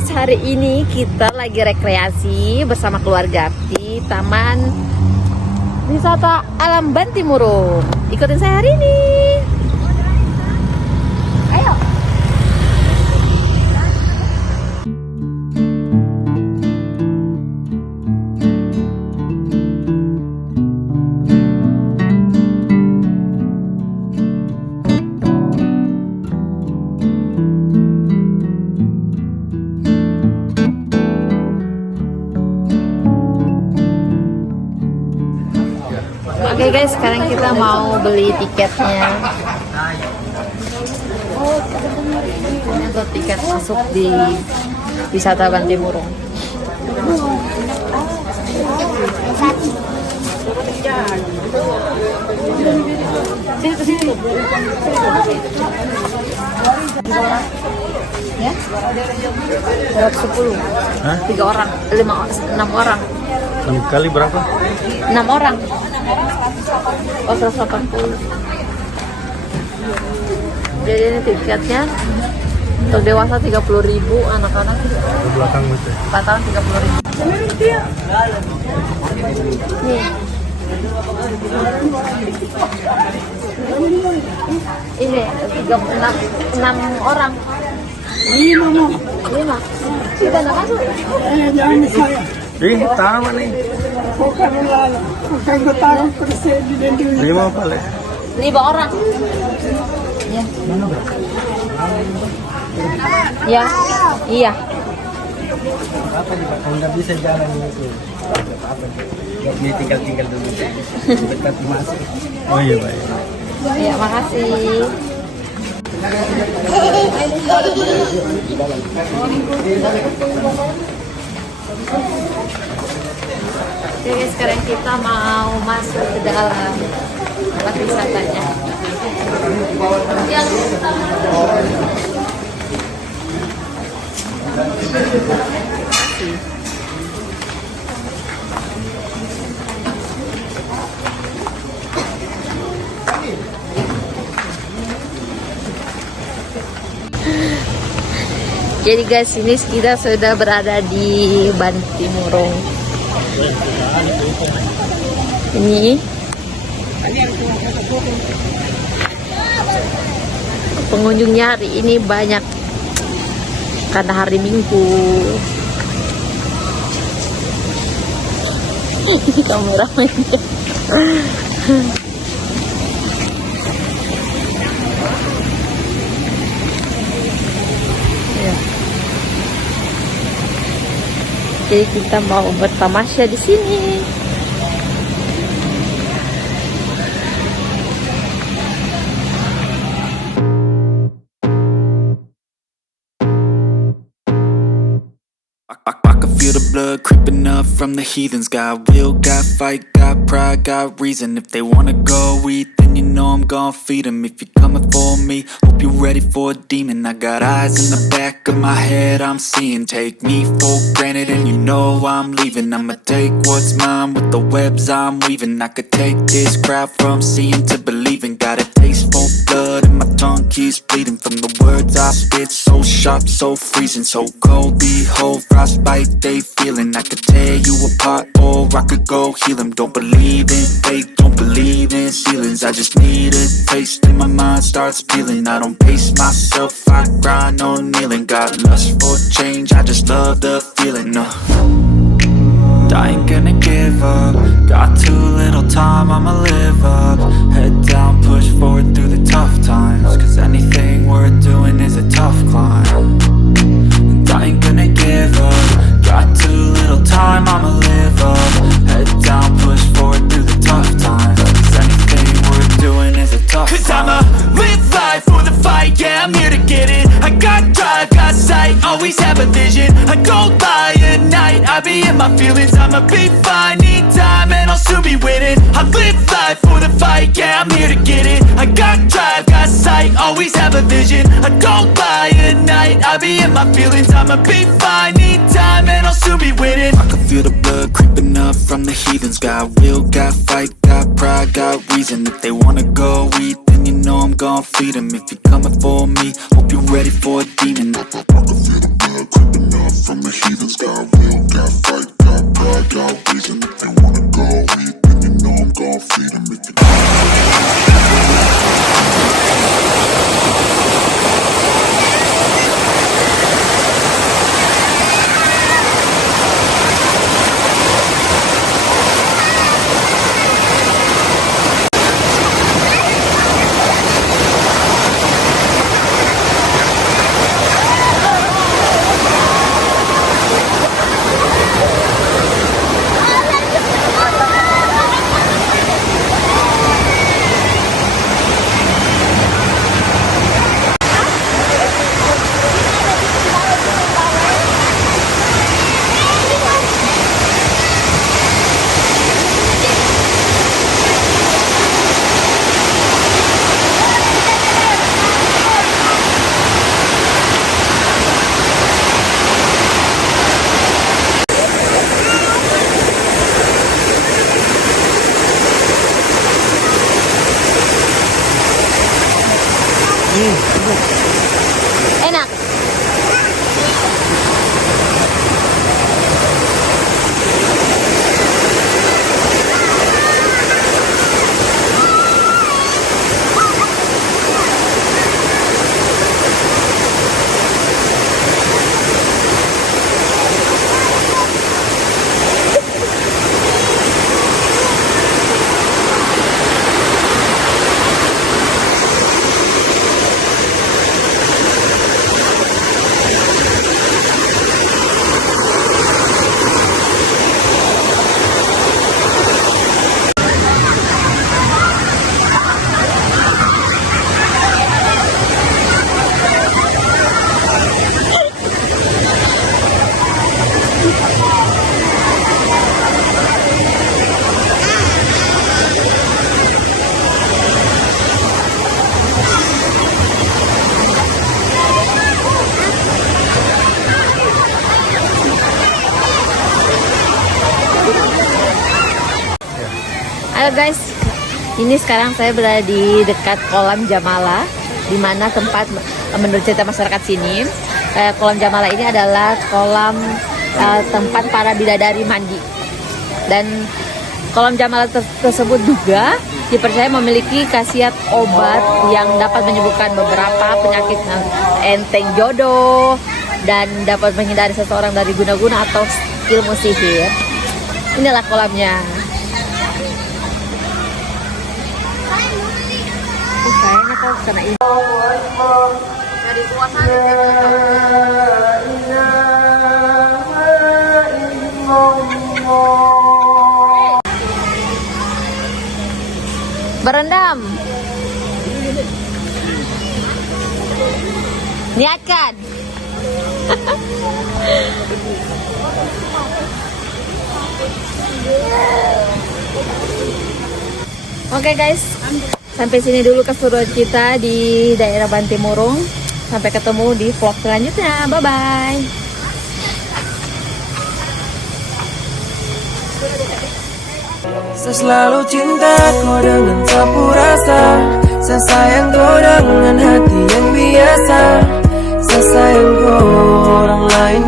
guys, hari ini kita lagi rekreasi bersama keluarga di Taman Wisata Alam Bantimurung. Ikutin saya hari ini. Ayo. Oke guys, sekarang kita mau beli tiketnya. Ini untuk tiket masuk di wisata Bantimurung. Sini ke sini. Ya? 110. Hah? 3 orang, 6 orang. 6 kali berapa? 6 orang. Oh, 180. Jadi ini tiketnya untuk dewasa 30.000, anak-anak Ke belakang gitu. 4 tahun 30.000. Nih. Ini 6 orang. 5. Kita nak masuk. Jangan saya. Tama nih. Bukan lalu. Bukan bertarung presiden dulu. 5 kali. 5 orang. Ya. Ya. Iya. Kalau nggak bisa jalan itu. Dia tinggal dulu. Dekat masuk. Oh iya baik. Ya, makasih. Oke, sekarang kita mau masuk ke dalam tempat wisatanya. Jadi guys, ini kita sudah berada di Bantimurung. Ini pengunjungnya hari ini banyak karena hari Minggu. Ini kameramennya. Ya. Jadi kita mau bertamasya di sini. I can feel the blood creeping up from the heathens. Got will, got fight, got pride, got reason. If they wanna go eat, then you know I'm gon' feed them. If you're coming for me, hope you're ready for a demon. I got eyes in the back of my head, I'm seeing. Take me for granted and you know I'm leaving. I'ma take what's mine with the webs I'm weaving. I could take this crowd from seeing to believing. Got a taste for blood and my tongue keeps bleeding. From the words I spit, so sharp, so freezing. So cold, behold, frostbite they feeling. I could tear you apart or I could go heal them. Don't believe in fate, don't believe in ceilings. I just need a taste and my mind starts peeling. I don't pace myself, I grind on kneeling. Got lust for change, I just love the feeling. I ain't gonna give up. Got too little time, I'ma live up. Head down, push forward through the tough times. Cause anything worth doing is a tough climb. And I ain't gonna give up. Got too little time, I'ma live up. Head down, push forward through the tough times. Cause anything worth doing is a tough climb. Cause I'ma live life for the fight, yeah, I'm here to get it. I got drive, got sight, always have a vision. I go by at night, I be in my feelings. I'ma be fine, need time and I'll soon be winning. I live life for the fight, yeah, I'm here to get it. I got drive, got sight, always have a vision. I don't lie at night, I be in my feelings. I'ma be fine, need time and I'll soon be winning. I can feel the blood creeping up from the heathens. Got will, got fight, got pride, got reason. If they wanna go eat, then you know I'm gon' feed them. If you're coming for me, hope you're ready for a demon. I can feel the blood creeping up the heathens. Got will, got fight, got pride, got reason. If they wanna go eat, then you know I'm gon' feed them. If you Enak. Halo guys, ini sekarang saya berada di dekat kolam Jamala, di mana tempat menurut cerita masyarakat sini, kolam Jamala ini adalah kolam tempat para bidadari mandi. Dan kolam Jamala tersebut juga dipercaya memiliki khasiat obat yang dapat menyembuhkan beberapa penyakit enteng jodoh dan dapat menghindari seseorang dari guna-guna atau ilmu sihir. Inilah kolamnya. Kayaknya kok kena ini. Dari puasa berendam. Niatkan. Oke guys, sampai sini dulu keseruan kita di daerah Bantimurung. Sampai ketemu di vlog selanjutnya. Bye bye. Saya selalu cinta kau dengan sapu rasa. Saya sayang kau dengan hati yang biasa. Saya sayang kau orang lain